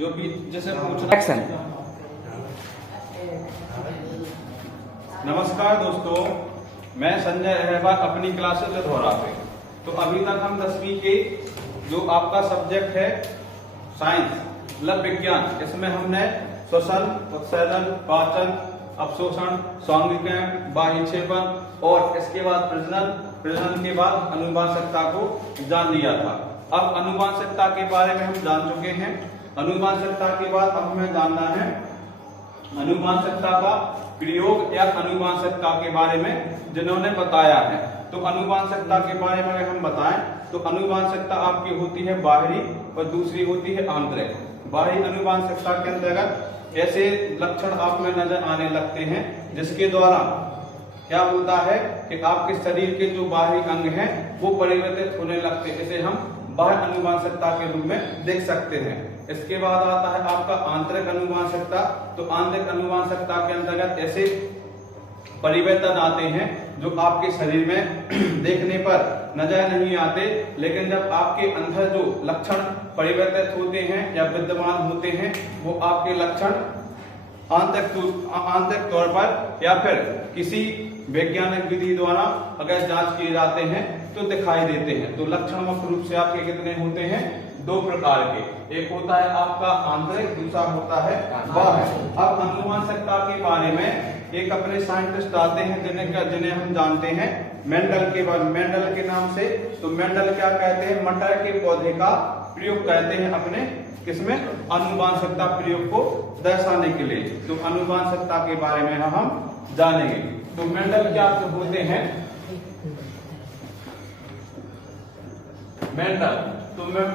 जो भी जैसे पूछ एक्शन। नमस्कार दोस्तों, मैं संजय अहरवाल अपनी क्लासेस में दोहराते। तो अभी तक हम 10वीं के जो आपका सब्जेक्ट है साइंस मतलब विज्ञान, इसमें हमने श्वसन, उत्सर्जन, पाचन, अवशोषण, सांद्रीकरण, बाह्यक्षेपण और इसके बाद प्रजनन के बाद अनुवांशिकता को जान लिया था। अब अनुवांशिकता के बारे में हम जान चुके हैं। अनुवांशिकता के बाद अब हमें जानना है अनुवांशिकता का प्रयोग या अनुवांशिकता के बारे में जिन्होंने बताया है। तो अनुवांशिकता के बारे में अगर हम बताएं तो अनुवांशिकता आपकी होती है बाहरी और दूसरी होती है आंतरिक। बाहरी अनुवांशिकता के अंतर्गत ऐसे लक्षण आप में नजर आने लगते हैं जिसके द्वारा क्या होता है कि आपके शरीर के जो बाहरी अंग हैं वो परिवर्तित होने लगते हैं। इसे हम बाह्य अनुवांशिकता के रूप में देख सकते हैं। इसके बाद आता है आपका आंतरिक अनुवांशिकता। तो आंतरिक अनुवांशिकता के अंतर्गत ऐसे परिवर्तन आते हैं जो आपके शरीर में देखने पर नजर नहीं आते, लेकिन जब आपके अंदर जो लक्षण परिवर्तित होते हैं या विद्यमान होते हैं वो आपके लक्षण आंतरिक तौर पर या फिर किसी वैज्ञानिक विधि द्वारा अगर जांच किए जाते हैं तो दिखाई देते हैं। तो लक्षण मुख्य रूप से आपके कितने होते हैं? 2 प्रकार के। एक होता है आपका आंतरिक, दूसरा होता है बाह्य। अब अनुवांशिकता के बारे में एक अपने साइंटिस्ट आते हैं जिन्हें हम जानते हैं मेंडल के नाम से। तो मेंडल क्या कहते हैं? मटर के पौधे का प्रयोग कहते हैं अपने किसमें? अनुवांशिकता प्रयोग को दर्शाने के लिए। तो अनुवांशिकता के बारे में हम जानेंगे। तो मेंडल क्या होते हैं?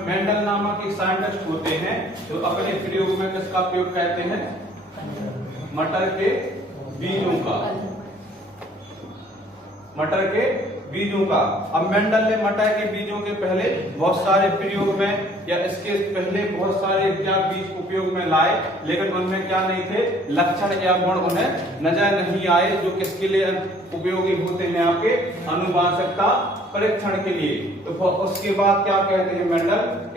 मेंडल नामक एक साइंटिस्ट होते हैं जो अपने प्रयोग में किसका प्रयोग कहते हैं? मटर के बीजों का। मटर के बीजों का। अब मेंडल ने मटर के बीजों के पहले बहुत सारे प्रयोग में या इसके पहले बहुत सारे क्या बीज उपयोग में लाए, लेकिन उनमें क्या नहीं थे? लक्षण या गुण उन्हें नजर नहीं आए जो किसके लिए उपयोगी होते हैं? आपके अनुवांशिकता परीक्षण के लिए। तो उसके बाद क्या कहते हैं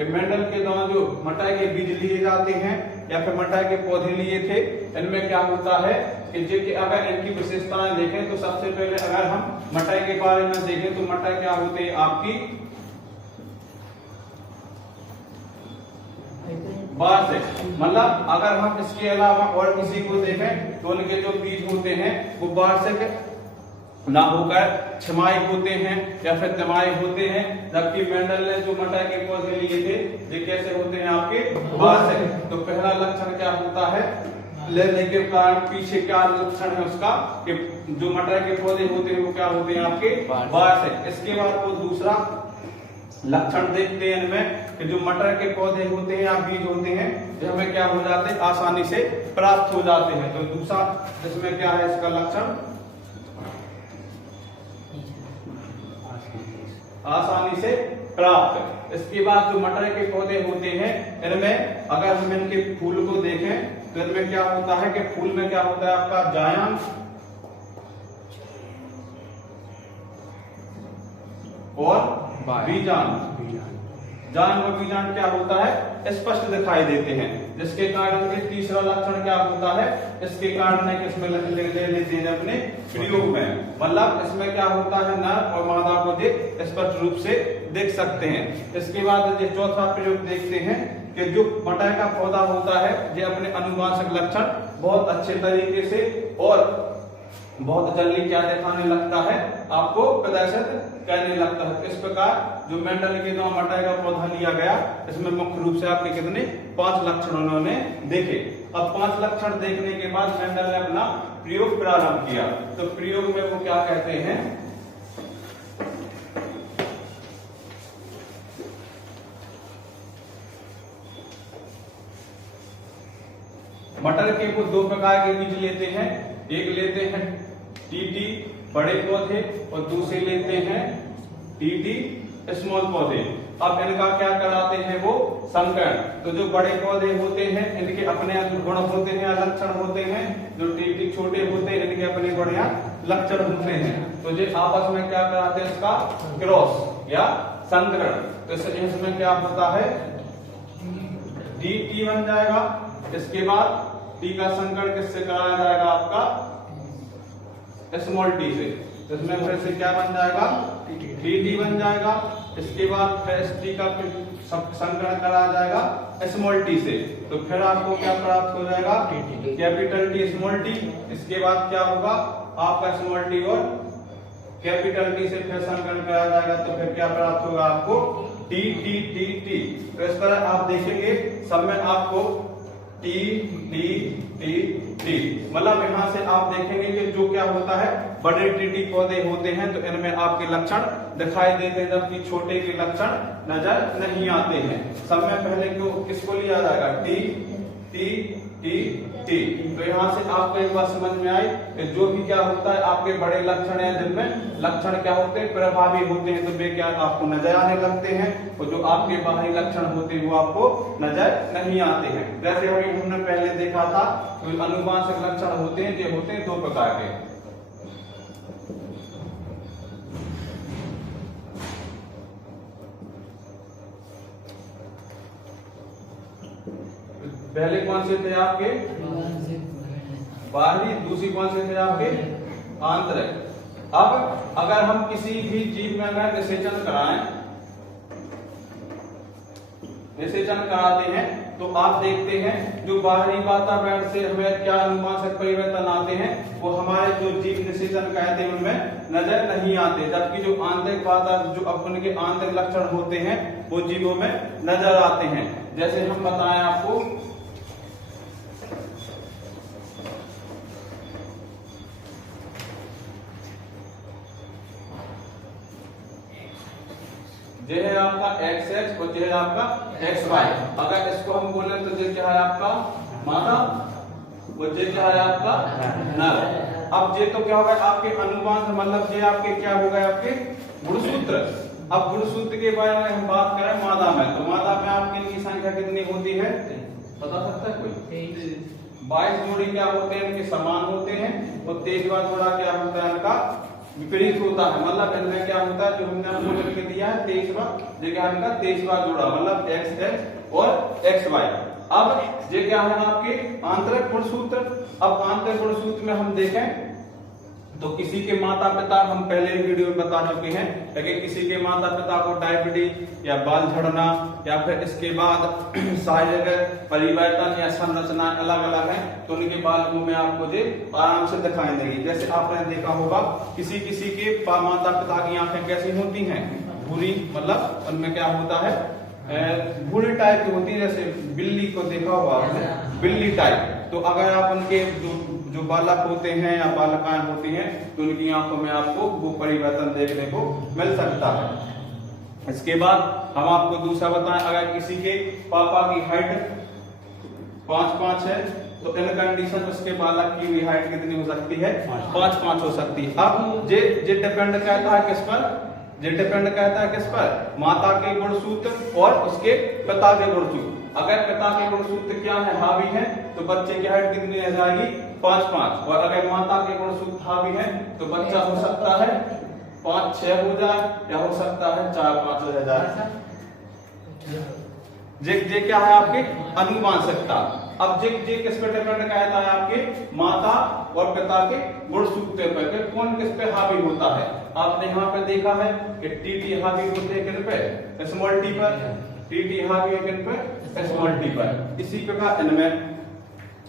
मेंडल के द्वारा जो मटर के बीज लिए जाते हैं या फिर मटर के पौधे लिए थे, इनमें क्या होता है कि अगर इनकी विशेषताएं देखें तो सबसे पहले अगर हम मटर के बारे में देखें तो मटर क्या होते हैं आपकी वार्षिक। मतलब अगर हम इसके अलावा और किसी को देखें तो उनके जो बीज होते हैं वो वार्षिक ना होकर छमाही होते हैं या फिर तिमाही होते हैं। जबकि मेंडल ने जो मटर के पौधे लिए थे ये कैसे होते हैं? आपके वार्षिक। तो पहला लक्षण क्या होता है लेने के कारण? पीछे क्या लक्षण है उसका कि जो मटर के पौधे होते हैं वो क्या होते हैं? आपके वार्षिक। इसके बाद वो दूसरा लक्षण देखते हैं इनमें कि जो मटर के पौधे होते हैं या बीज होते हैं जो हमें क्या हो जाते हैं? आसानी से प्राप्त हो जाते हैं। तो दूसरा इसमें क्या है इसका लक्षण? आसानी से प्राप्त। इसके बाद जो मटर के पौधे होते हैं इनमें अगर हम इनके फूल को देखें तो इनमें क्या होता है कि फूल में क्या होता है आपका जायांश और बीजांड। जान और बीजांड क्या होता है? स्पष्ट दिखाई देते हैं, जिसके कारण के तीसरा लक्षण क्या होता है? इसके कारण है कि इसमें ले लेते हैं अपने प्रयोग में। मतलब इसमें क्या होता है? नर और मादा को स्पष्ट रूप से देख सकते हैं। इसके बाद ये चौथा प्रयोग देखते हैं कि जो मटर का पौधा होता है ये अपने अनुवांशिक लक्षण बहुत अच्छे तरीके से और बहुत जल्दी क्या दिखाने लगता है? आपको प्रदर्शित करने लगता है। इस प्रकार जो मेंडल के द्वारा मटर का पौधा लिया गया इसमें मुख्य रूप से आपके कितने 5 लक्षण उन्होंने देखे। अब 5 लक्षण देखने के बाद मेंडल ने अपना प्रयोग प्रारंभ किया। तो प्रयोग में वो क्या कहते हैं? मटर के वो 2 प्रकार के बीज लेते हैं। एक लेते हैं टीटी बड़े पौधे और दूसरे लेते हैं टीटी स्मॉल पौधे। अब इनका क्या कराते हैं? वो संकरण। तो जो बड़े पौधे होते हैं इनके अपने गुण होते हैं, लक्षण होते हैं। जो टीटी छोटे होते हैं इनके अपने बढ़िया लक्षण होते हैं। तो जो आपस में क्या कराते हैं? इसका क्रॉस या संकरण। तो इसमें क्या होता है? डी टी बन जाएगा। इसके बाद टी का संकरण किससे कराया जाएगा? आपका स्मॉल टी से। इसमें फिर से क्या बन जाएगा? टी टी बन जाएगा। इसके बाद फिर एस टी का संकरण कराया जाएगा स्मॉल टी से। तो फिर आपको क्या प्राप्त हो जाएगा? Capital T small T. इसके बाद क्या होगा? आपका स्मॉल टी और कैपिटल टी से फिर संकलन कराया जाएगा। तो फिर क्या प्राप्त होगा आपको? T T T T. तो इस तरह आप देखेंगे सब में आपको टी टी टी टी, मतलब यहां से आप देखेंगे कि जो क्या होता है, बड़े टीटी पौधे होते हैं तो इनमें आपके लक्षण दिखाई देते हैं, जबकि छोटे के लक्षण नजर नहीं आते हैं। सब में पहले क्यों किसको लिया जाएगा? T T T T. तो यहाँ से आपको एक बात समझ में आई कि जो भी क्या होता है आपके बड़े लक्षण हैं, जिनमें लक्षण क्या होते हैं? प्रभावी होते हैं, तो वे क्या आपको नजर आने लगते हैं, और जो आपके बाहरी लक्षण होते हैं वो आपको नजर नहीं आते हैं। जैसे अभी हमने पहले देखा था, तो अनुवांशिक लक्षण होते हैं, ये होते हैं दो प्रकार के। पहले कौन से थे आपके? बाहरी। दूसरी कौन से थे आपके? आंतरिक। अब अगर हम किसी भी जीव में अगर निषेचन कराते हैं तो आप देखते हैं जो बाहरी वातावरण से हमें क्या अनुवांशिक परिवर्तन आते हैं वो हमारे जो जीव निषेचन कहते हैं उनमें नजर नहीं आते, जबकि जो आंतरिक वातावरण जो अपन के आंतरिक लक्षण होते हैं वो जीवों में नजर आते हैं। जैसे हम बताएं आपको, ये है आपका एक्स एक्स और ये है आपका एक्स वाई। अगर इसको हम बोले तो ये क्या है आपका? मादा, और ये क्या है आपका? नर। अब ये तो क्या होगा आपके अनुवांश, मतलब ये आपके क्या हो गए? आपके गुणसूत्र। अब गुणसूत्र के बारे में हम बात करें मादा में, तो मादा में आपकी इनकी संख्या कितनी होती है? बता सकता है कोई? 22 जोड़ी क्या होते हैं? इनके समान होते हैं, और 23वां जोड़ा क्या होता है? इनका विपरीत होता है। मतलब इनमें क्या होता है, जो हमने आपको लिख दिया है 23वां, जगह इनका 23वां जोड़ा, मतलब एक्स एक्स और एक्स वाई। अब ये क्या है आपके? आंतरिक गुणसूत्र। अब आंतरिक गुणसूत्र में हम देखें तो किसी के माता पिता, हम पहले वीडियो में बता चुके हैं, लेकिन किसी के माता पिता को डायबिटीज या बाल झड़ना या फिर इसके बाद शारीरिक परिवर्तन या संरचना अलग अलग है, तो उनके बालों में आपको जो आराम से दिखाई देगी। जैसे आपने देखा होगा किसी किसी के माता पिता की आंखें कैसी होती हैं? भूरी, मतलब उनमें क्या होता है? भूरे टाइप की होती है। जैसे बिल्ली को देखा होगा आपने, बिल्ली टाइप। तो अगर आप उनके जो बालक होते हैं या बालिकाएं होती हैं तो उनकी आंखों में आपको वो परिवर्तन देखने को मिल सकता है। इसके बाद हम आपको दूसरा बताएं, अगर किसी के पापा की हाइट 5'5" है तो इन कंडीशन उसके बालक की भी हाइट कितनी हो सकती है? 5'5" हो सकती है। अब ये डिपेंड करता है किस पर? ये डिपेंड करता है किस पर? माता के गुणसूत्र और उसके पिता के गुणसूत्र। अगर पिता के गुणसूत्र क्या है? हावी है, तो बच्चे की हाइट कितनी रह जाएगी? 5'5", और अगर माता के गुणसूत्र हावी है तो बच्चा हो सकता है 5'6" हो जाए, या हो सकता है 4'5" रह जाए। जे क्या है आपकी? अनुवांशिकता। अब जे किस पे डिपेंड करता है? आपके माता और पिता के गुणसूत्र पर, कौन किस पे हावी होता है। आपने यहाँ पे देखा है कि टीटी हावी होते हैं किन पे? स्मॉल टी पर। टीटी हावी है किन पे? स्मॉल टी पर। इसी प्रकार इनमें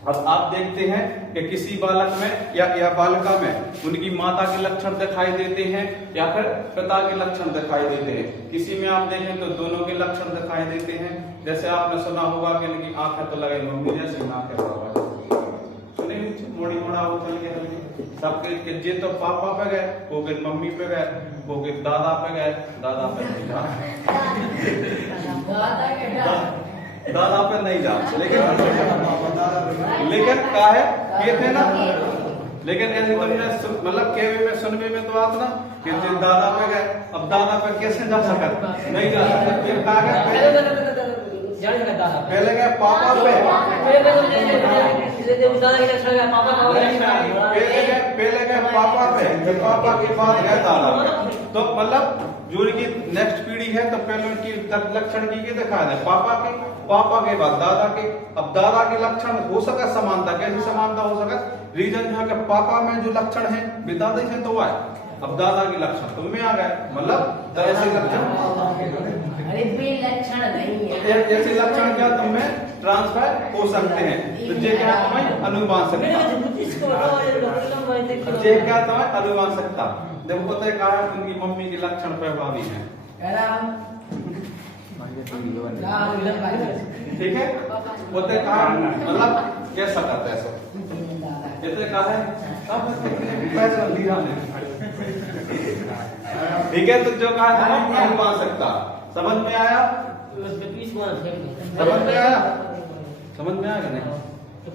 अब आप देखते हैं कि किसी बालक में या बालिका में उनकी माता के लक्षण दिखाई देते हैं या फिर पिता के लक्षण दिखाई देते हैं। किसी में आप देखें तो दोनों के लक्षण दिखाई देते हैं। जैसे आपने सुना होगा कि इनकी आंखें तो लगे मम्मी जैसी आंखें सुने, मोड़ी मोड़ा हो चल गया सबके, जे तो पापा पे गए, वो के मम्मी पे गए, वो के दादा पे गए, दादा पे नहीं जा, दादा पे नहीं जा, लेकिन क्या है ये थे ना, लेकिन ऐसे मतलब कहवे में सुनने में तो आता ना कि दादा पे गए, अब दादा पे कैसे जा सकते? नहीं जा सकते। फिर कहा गया पहले गए पापा पे, पहले गए पापा पे, पापा के बाद गए दादा पे। तो मतलब जो इनकी नेक्स्ट पीढ़ी है तो पहले उनकी लक्षण की दिखा दे पापा के बाद दादा के। अब दादा के लक्षण हो सका समानता, कैसी समानता हो सका? रीजन जो है कि पापा में जो लक्षण है वे दादा से तो आए, अब दादा के लक्षण तुम में आ गए, मतलब तो ऐसे लक्षण अरे वे लक्षण नहीं है, ऐसे लक्षण क्या तुम में ट्रांसफर हो सकते हैं। तो ये क्या तुम्हें अनुवांशिकता, ये क्या तुम्हें अनुवांशिकता। देखो पता है कहा है उनकी मम्मी के लक्षण प्रभावी हैं, ठीक है। पता है कहा मतलब कैसा करता है सब, कहते कहा है ठीक है। तो जो कहा है अनुवांशिकता समझ में आया, समझ में आया, समझ में आया कि नहीं? तो